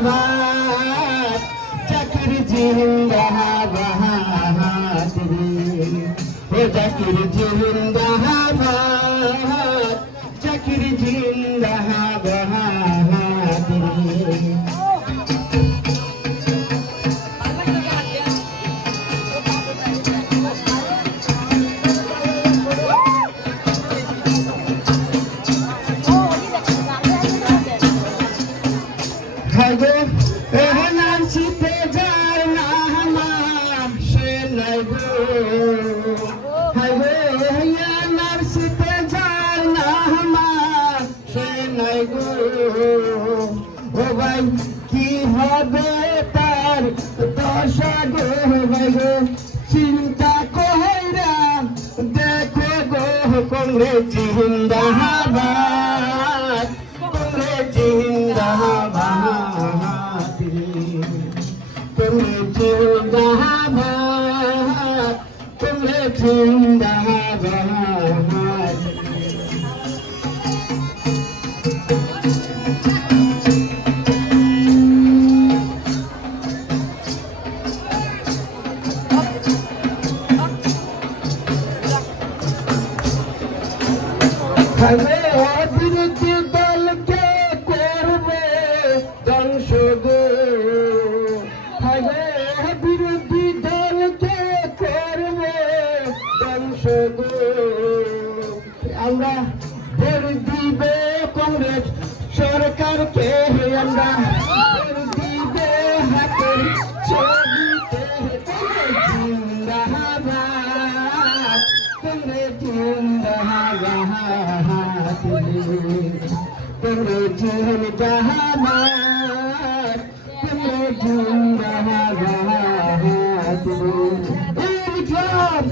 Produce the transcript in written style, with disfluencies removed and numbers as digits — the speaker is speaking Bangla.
जिंदाबाद जाकिर जिंदाबाद हो जाकिर जिंदाबाद जाकिर जिंदाबाद Hago, erenan site jar na hama she nago. Hago, erenan site jar na hama she nago. O bhai ki hobe tar dosha go bhai go chinta koira dekho go Congress jindabad Congress jindabad Congress jindabad Congress jindabad हमें विरोधी दल के करबे ধ্বংস গো हमें विरोधी दल के करबे ধ্বংস গো আমরা ভোট দিবে কংগ্রেস সরকারকে আমরা ভোট দিবে হাতের ছবিতে জিন্দাবাদ কংগ্রেস জিন্দাবাদ Congress jindabad Congress jindabad